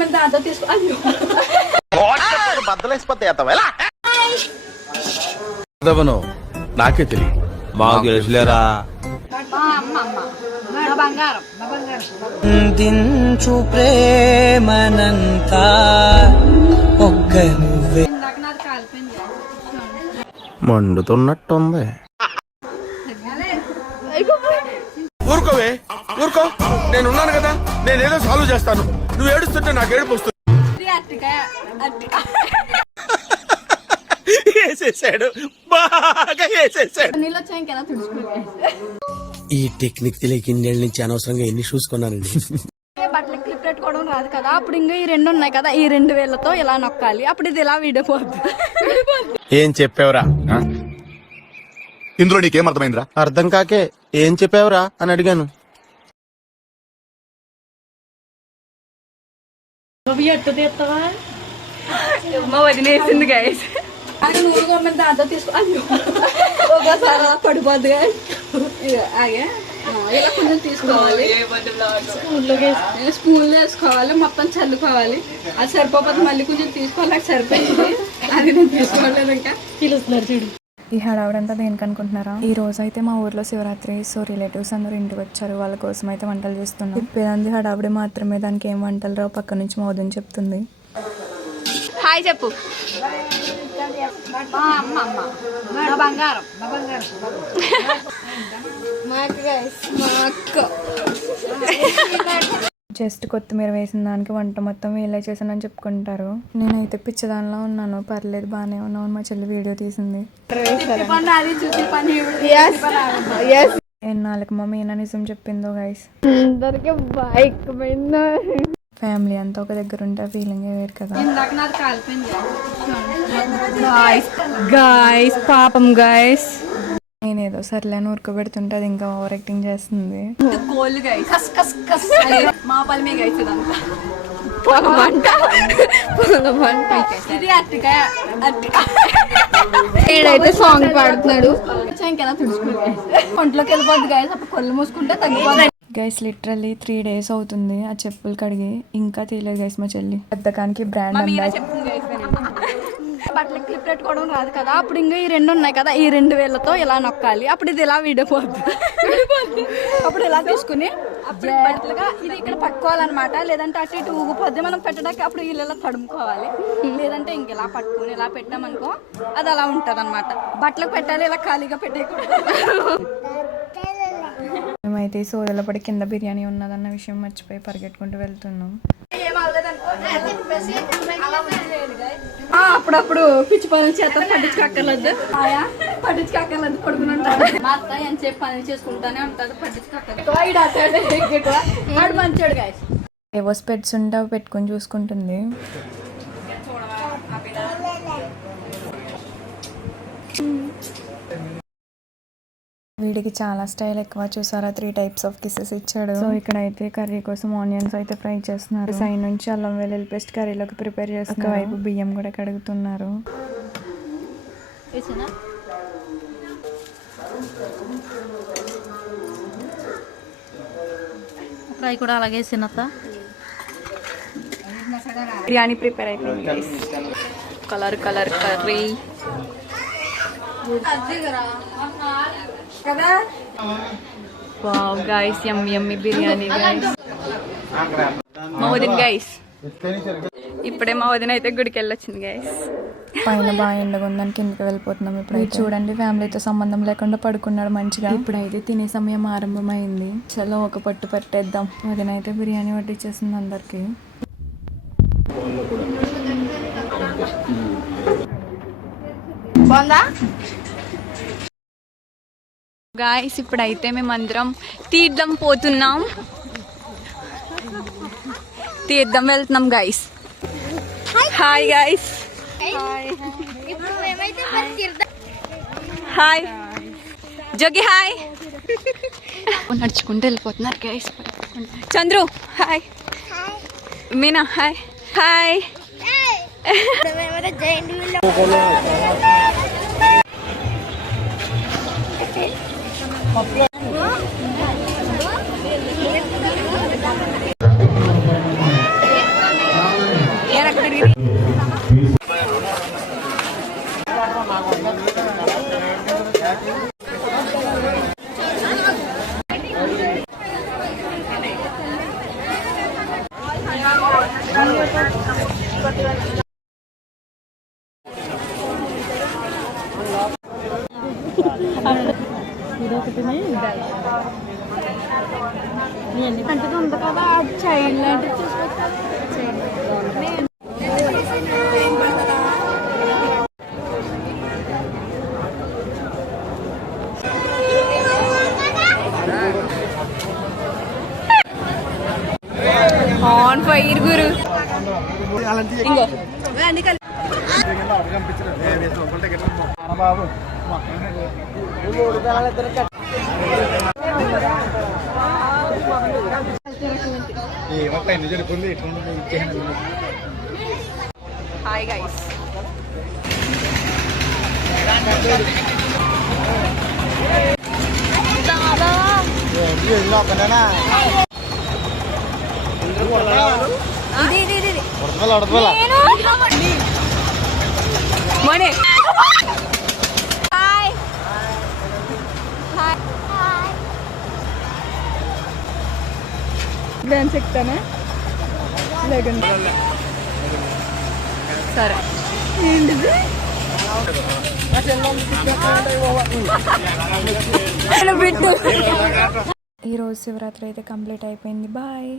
మేము దాంతో తీసుకో బద్దలేసిపోతాయి నాకే తెలియదు. మాకు తెలుసులేరా. దించు ప్రేమనంతా ఒక్క నువ్వే. మండుతున్నట్టుంది. ఊరుకోవే ఊరుకో, నేనున్నాను కదా, నేనేదో సాల్వ్ చేస్తాను. నువ్వు ఏడుస్తుంటే నాకు ఏడుపు వస్తుంది. వేసేసాడు, బాగా వేసేసాడు. ఈ టెక్నిక్ తెలియక ఇన్నేళ్ళ నుంచి అనవసరంగా ఎన్ని చూసుకున్నానండి. బట్టలు క్లిప్ పెట్టుకోవడం రాదు కదా, అప్పుడు ఇంకా ఈ రెండు ఉన్నాయి కదా, ఈ 2 వేలతో ఇలా నొక్కాలి, అప్పుడు ఇది ఇలా విడిపోద్ది. ఏం చెప్పావురా? ఇందులో నీకేం అర్థమైందిరా? అర్థం కాకే ఏం చెప్పావురా అని అడిగాను. మా వదిలేసింది గైస్. అది నూరు గమ్మని దాంతో తీసుకో. ఒకసారి అలా పడిపోద్ది గైస్. ఆగే ఇలా కొంచెం తీసుకోవాలి, స్పూన్లో వేసుకోవాలి, మొత్తం చల్లుకోవాలి. అది సరిపోతే మళ్ళీ కొంచెం తీసుకోవాలి, అది సరిపోయింది. అది నేను తీసుకోలేదు ఇంకా. పిలుస్తున్నారు చూడు. ఈ హడావుడంతా దేనికి అనుకుంటున్నారా? ఈ రోజు అయితే మా ఊర్లో శివరాత్రి, సో రిలేటివ్స్ అందరూ ఇంటికి వచ్చారు. వాళ్ళ కోసం అయితే వంటలు చేస్తున్నాం. చెప్పేదాన్ని హడావుడి మాత్రమే, దానికి ఏం వంటలు రావు. పక్క నుంచి మా వదిన చెప్తుంది. హాయ్ చెప్పు. బంగారం జస్ట్ కొత్తిమీర వేసిన దానికి వంట మొత్తం వీళ్ళే చేసానని చెప్పుకుంటారు. నేనైతే పిచ్చదానిలో ఉన్నాను. పర్లేదు, బాగానే ఉన్నాను. మా చెల్లి వీడియో తీసింది. ఎన్నాళ్ళకి మా మీనా నిజం చెప్పిందో గైస్. ఫ్యామిలీ అంతా ఒక దగ్గర ఉంటే ఫీలింగ్ వేరు కదా. గైస్ పాపం గైస్, నేనేదో సర్లేని ఊరుకోబెడుతుంటే అది ఇంకా ఓవర్ యాక్టింగ్ చేస్తుంది. కోళ్ళు గైస్ మా పల్మే గైస్ ఇదంతా. ఈడైతే సాంగ్ పాడుతున్నాడు. ఇంకెలా తుడుచుకుంటే ఒంట్లోకి వెళ్ళిపోద్ది గైస్. అప్పుడు కొళ్ళు మూసుకుంటే తగ్గిపోతుంది గైస్. లిటరల్లీ 3 days అవుతుంది ఆ చెప్పులు కడిగి, ఇంకా తీయలేదు గైస్ మా చెల్లి. పెద్దకానికి బ్రాండ్ బట్టలు క్లిప్ పెట్టుకోవడం రాదు కదా, అప్పుడు ఇంకా ఈ 2 ఉన్నాయి కదా, ఈ 2 వేలతో ఇలా నొక్కాలి, అప్పుడు ఇది ఇలా విడిపోద్ది. అప్పుడు ఇలా తీసుకుని బట్టలుగా ఇది ఇక్కడ పట్టుకోవాలన్నమాట. లేదంటే అటు ఇటు ఊగిపోద్ది. మనం పెట్టడానికి అప్పుడు ఇలా తడుముకోవాలి. లేదంటే ఇంక ఇలా పట్టుకుని ఇలా పెట్టామనుకో అది అలా ఉంటది అనమాట. బట్టలకు పెట్టాలి, ఇలా ఖాళీగా పెట్టేయకూడదు. మేమైతే ఈ సోదల పడి కింద బిర్యానీ ఉన్నదన్న విషయం మర్చిపోయి పరిగెట్టుకుంటూ వెళ్తున్నాం. అప్పుడప్పుడు పిచ్చి పనులు చేస్తారు, పట్టించుకోక్కర్లేదు. పడుకుని ఉంటాడు. మా అత్త ఎంతసేపు పనులు చేసుకుంటానే ఉంటుంది, పట్టించుకోక్కర్లేదు. మంచోడు గాయస్. ఏవో స్పెట్స్ ఉంటే అవి పెట్టుకుని చూసుకుంటుంది. వీడికి చాలా స్టైల్ ఎక్కువ. చూసారా, 3 types ఆఫ్ కిసెస్ ఇచ్చాడు. సో ఇక్కడైతే కర్రీ కోసం ఆనియన్స్ అయితే ఫ్రై చేస్తున్నారు. సైడ్ నుంచి అల్లం వెల్లుల్లి పేస్ట్ కర్రీలోకి ప్రిపేర్ చేస్తున్నారు. ఒకవైపు బియ్యం కూడా కడుగుతున్నారు. ఫ్రై కూడా అలాగే సిన్నత్త. బిర్యానీ ప్రిపేర్ అయిపోయింది. కలర్ కర్రీ వావ్ గైస్, యమ్మీ బిర్యానీ గైస్. మా వదిన గైస్, ఇప్పుడే మా వదిన అయితే గుడికి వెళ్ళొచ్చింది గైస్. పైన బాగా ఎండగా ఉందని కిందకి వెళ్ళిపోతున్నాం. ఇప్పుడు చూడండి, ఫ్యామిలీతో సంబంధం లేకుండా పడుకున్నాడు మంచిగా. ఇప్పుడైతే తినే సమయం ఆరంభమైంది. చలో ఒక పట్టు పట్టేద్దాం. వదిన అయితే బిర్యానీ వడ్డిచ్చేసింది అందరికి. బాగుందా గాయస్? ఇప్పుడైతే మేమందరం తీర్థం పోతున్నాం. తీర్థం వెళ్తున్నాం గాయస్. Hi guys. హాయ్ జోగి, హాయ్. నడుచుకుంటూ వెళ్ళిపోతున్నారు guys. Chandru hi. Meena hi. Hi. జరిగింది. అంటే ఉంది కదా చైల్డ్ లాంటి ఆన్ ఫైర్ గురు. ఇంకో హాయ్ గైస్. మనీ హాయ్ హాయ్ డాన్స్ ఎక్కుతానా లేకుండా సరే ఏంటిది ఈరోజు శివరాత్రి అయితే కంప్లీట్ అయిపోయింది. బాయ్.